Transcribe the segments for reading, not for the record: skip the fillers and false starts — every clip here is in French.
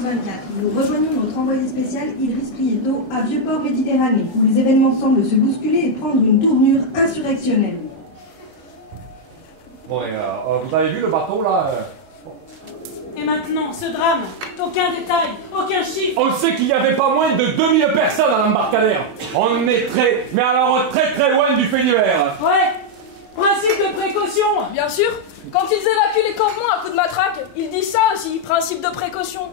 14-24, nous rejoignons notre envoyé spécial Idriss Prieto à Vieux-Port Méditerranée, où les événements semblent se bousculer et prendre une tournure insurrectionnelle. Bon, et vous avez vu le bateau là Et maintenant, ce drame, aucun détail, aucun chiffre. On sait qu'il n'y avait pas moins de 2000 personnes à l'embarcadère. On est mais alors très loin du fait divers. Ouais, principe de précaution. Bien sûr, quand ils évacuent les campements à coups de matraque, ils disent ça aussi, principe de précaution.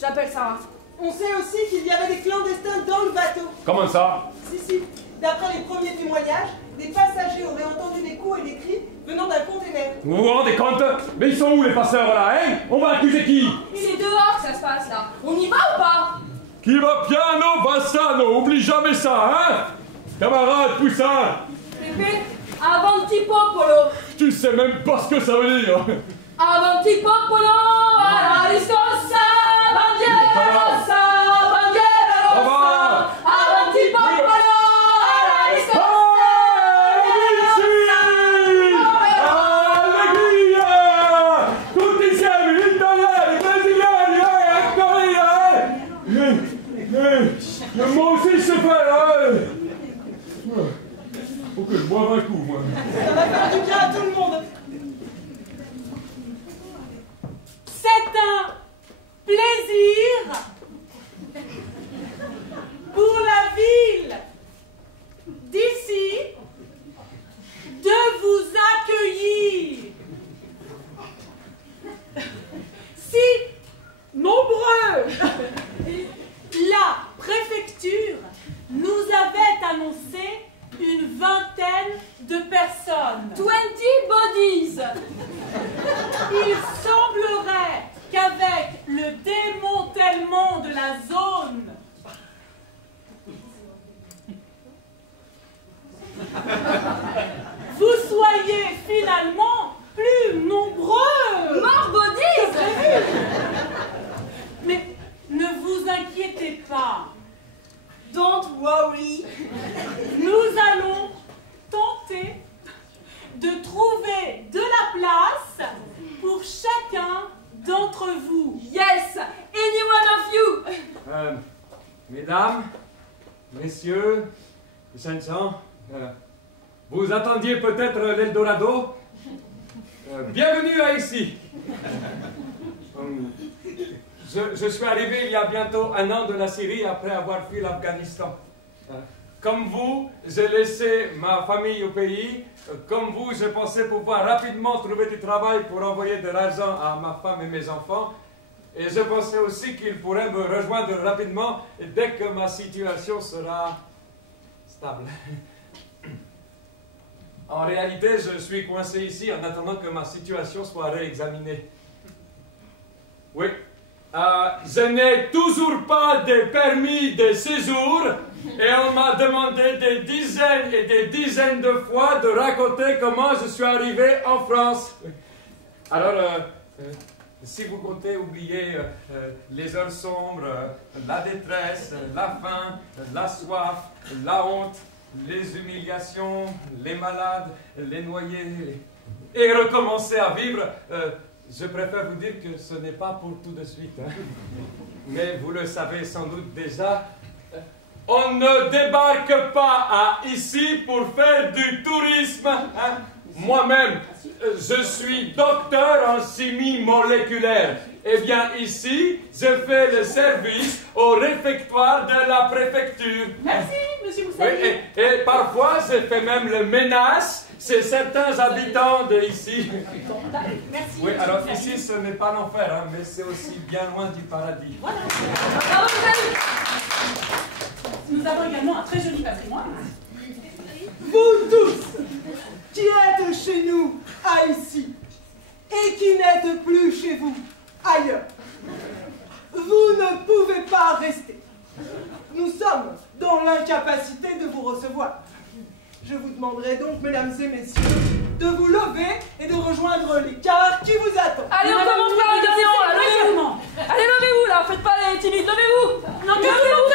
J'appelle ça. On sait aussi qu'il y avait des clandestins dans le bateau. Comment ça? Si. D'après les premiers témoignages, des passagers auraient entendu des coups et des cris venant d'un conteneur. Vous vous rendez compte? Mais ils sont où les passeurs là, hein? On va accuser qui? C'est dehors que ça se passe là. On y va ou pas? Qui va piano va sano, oublie jamais ça, hein? Camarade Poussin! Pépé, avanti popolo. Tu sais même pas ce que ça veut dire. Avanti popolo, alla riscossa, bandiera rossa, bandiera rossa. Avanti popolo, alla riscossa. Moi aussi je sais faire, faut que je boive un coup, moi. Ça va faire du bien à tout le monde. C'est un plaisir pour la ville d'ici de vous accueillir. Si nombreux, la préfecture nous avait annoncé une vingtaine de personnes. 20 bodies. Il semblerait qu'avec le démantèlement de la zone, vous soyez finalement plus nombreux. More bodies. Mais ne vous inquiétez pas. Don't worry. Nous allons tenter de trouver de la place pour chacun d'entre vous. Yes, any one of you. Mesdames, messieurs, 500, vous attendiez peut-être l'Eldorado? Bienvenue à ici. Je suis arrivé il y a bientôt 1 an de la Syrie après avoir fui l'Afghanistan. Comme vous, j'ai laissé ma famille au pays. Comme vous, je pensais pouvoir rapidement trouver du travail pour envoyer de l'argent à ma femme et mes enfants. Et je pensais aussi qu'ils pourraient me rejoindre rapidement dès que ma situation sera stable. En réalité, je suis coincé ici en attendant que ma situation soit réexaminée. Oui. Je n'ai toujours pas de permis de séjour et on m'a demandé des dizaines et des dizaines de fois de raconter comment je suis arrivé en France. Alors, si vous comptez oublier les heures sombres, la détresse, la faim, la soif, la honte, les humiliations, les malades, les noyés, et recommencer à vivre, je préfère vous dire que ce n'est pas pour tout de suite. Hein. Mais vous le savez sans doute déjà, on ne débarque pas ici pour faire du tourisme. Hein. Moi-même, je suis docteur en chimie moléculaire. Eh bien, ici, je fais le service au réfectoire de la préfecture. Merci, monsieur Moussaï. Oui, et parfois, je fais même le ménage chez certains habitants de ici. Merci. Oui, alors ici, ce n'est pas l'enfer, hein, mais c'est aussi bien loin du paradis. Voilà. Nous avons également un très joli patrimoine. Vous tous qui êtes chez nous, à ici, et qui n'êtes plus chez vous, ailleurs, vous ne pouvez pas rester. Nous sommes dans l'incapacité de vous recevoir. Je vous demanderai donc, mesdames et messieurs, de vous lever et de rejoindre les cars qui vous attendent. Allez, on commence par le camion, là, levez-vous. Allez, levez-vous, là, faites pas les timides, levez-vous. Non, mais levez-vous,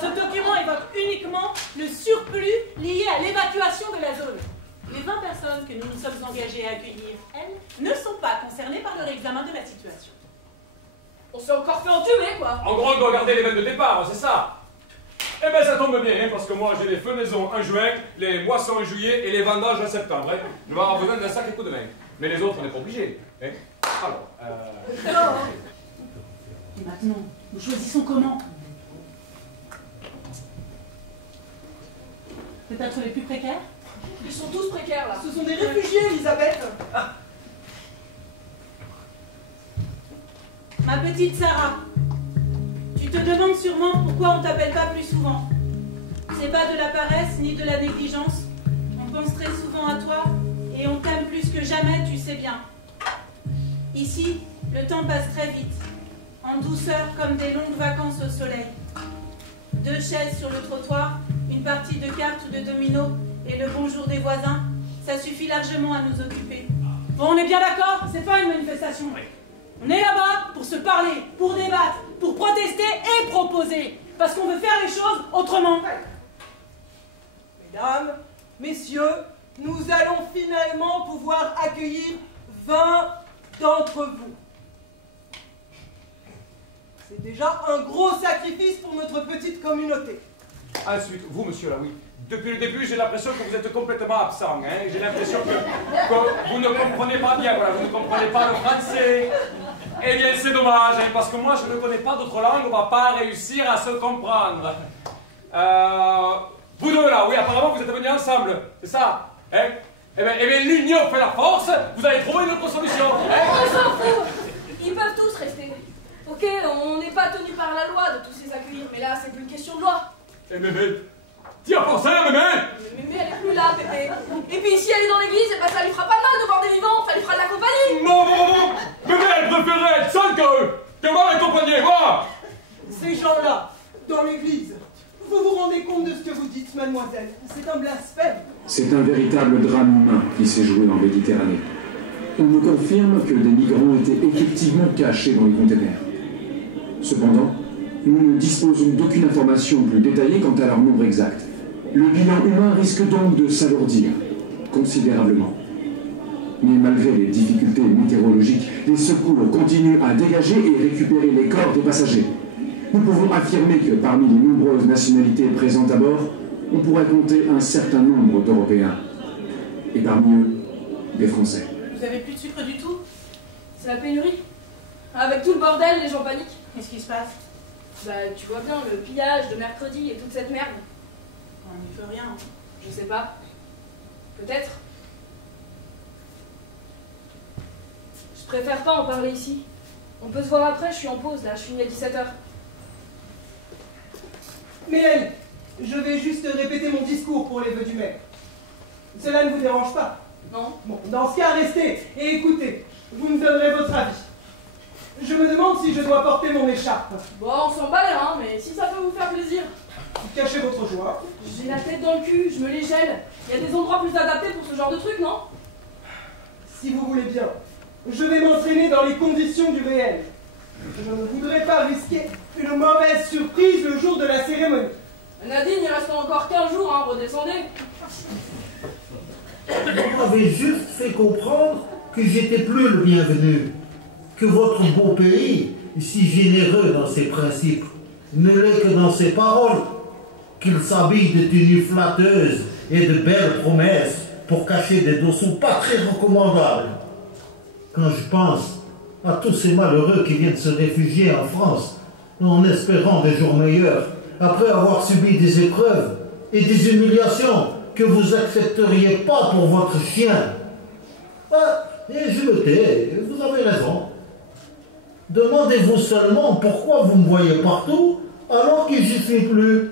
ce document évoque uniquement le surplus lié à l'évacuation de la zone. Les 20 personnes que nous nous sommes engagés à accueillir, elles, ne sont pas concernées par leur examen de la situation. On s'est encore fait entumer, quoi. En gros, on doit garder les veines de départ, c'est ça. Eh ben ça tombe bien, hein, parce que moi j'ai les fenaisons en juin, les moissons en juillet et les vendanges en septembre. Hein. Je vais avoir besoin d'un sacré coup de main. Mais les autres, on n'est pas obligés. Hein. Alors, Et maintenant, nous choisissons comment? Peut-être les plus précaires? Ils sont tous précaires, là. Ce sont des réfugiés, Elisabeth. Ma petite Sarah, tu te demandes sûrement pourquoi on t'appelle pas plus souvent. C'est pas de la paresse ni de la négligence. On pense très souvent à toi et on t'aime plus que jamais, tu sais bien. Ici, le temps passe très vite, en douceur comme des longues vacances au soleil. 2 chaises sur le trottoir, une partie de cartes ou de dominos et le bonjour des voisins, ça suffit largement à nous occuper. Bon, on est bien d'accord, c'est pas une manifestation. On est là-bas pour se parler, pour débattre, pour protester et proposer. Parce qu'on veut faire les choses autrement. Mesdames, messieurs, nous allons finalement pouvoir accueillir 20 d'entre vous. C'est déjà un gros sacrifice pour notre petite communauté. ensuite, vous, monsieur, là, oui. Depuis le début, j'ai l'impression que vous êtes complètement absent. Hein. J'ai l'impression que vous ne comprenez pas bien, voilà, vous ne comprenez pas le français. Eh bien, c'est dommage, hein, parce que moi, je ne connais pas d'autres langues, on ne va pas réussir à se comprendre. Vous deux, là, oui, apparemment, vous êtes venus ensemble, c'est ça, hein? Eh bien, l'union fait la force, vous allez trouver une autre solution. Hein? On s'en fout. Ils peuvent tous rester. Ok, on n'est pas tenu par la loi de tous les accueillir, mais là, c'est plus une question de loi. Eh, mémé, t'y as pensé, mémé? Mais elle est plus là, Pépé. Et puis, si elle est dans l'église, eh ben, ça lui fera pas mal de voir des vivants, ça lui fera de la compagnie. Non, mémé, elle préférait être seule que mal accompagnée, voilà. Ces gens-là, dans l'église, vous vous rendez compte de ce que vous dites, mademoiselle? C'est un blasphème. C'est un véritable drame humain qui s'est joué en Méditerranée. On nous confirme que des migrants étaient effectivement cachés dans les containers. Cependant, nous ne disposons d'aucune information plus détaillée quant à leur nombre exact. Le bilan humain risque donc de s'alourdir considérablement. Mais malgré les difficultés météorologiques, les secours continuent à dégager et récupérer les corps des passagers. Nous pouvons affirmer que parmi les nombreuses nationalités présentes à bord, on pourrait compter un certain nombre d'Européens. Et parmi eux, des Français. Vous avez plus de sucre du tout? C'est la pénurie. Avec tout le bordel, les gens paniquent. Qu'est-ce qui se passe? Bah, tu vois bien, le pillage de mercredi et toute cette merde. On n'y peut rien. Je sais pas. Peut-être. Je préfère pas en parler ici. On peut se voir après, je suis en pause là, je finis à 17h. Mélanie, je vais juste répéter mon discours pour les vœux du maire. Cela ne vous dérange pas? Non? Bon, dans ce cas, restez et écoutez. Vous me donnerez votre avis. Je me demande si je dois porter mon écharpe. Bon, on s'en bat les reins, mais si ça peut vous faire plaisir. Cachez votre joie. J'ai la tête dans le cul, je me les gèle. Il y a des endroits plus adaptés pour ce genre de truc, non? Si vous voulez bien, je vais m'entraîner dans les conditions du réel. Je ne voudrais pas risquer une mauvaise surprise le jour de la cérémonie. Nadine, il reste encore 15 jours, hein, redescendez. Vous m'avez juste fait comprendre que j'étais plus le bienvenu, que votre beau pays, si généreux dans ses principes, ne l'est que dans ses paroles, qu'il s'habille de tenues flatteuses et de belles promesses pour cacher des dessous pas très recommandables. Quand je pense à tous ces malheureux qui viennent se réfugier en France, en espérant des jours meilleurs, après avoir subi des épreuves et des humiliations que vous accepteriez pas pour votre chien. Et je me tais, vous avez raison. Demandez-vous seulement pourquoi vous me voyez partout alors que j'y suis plus.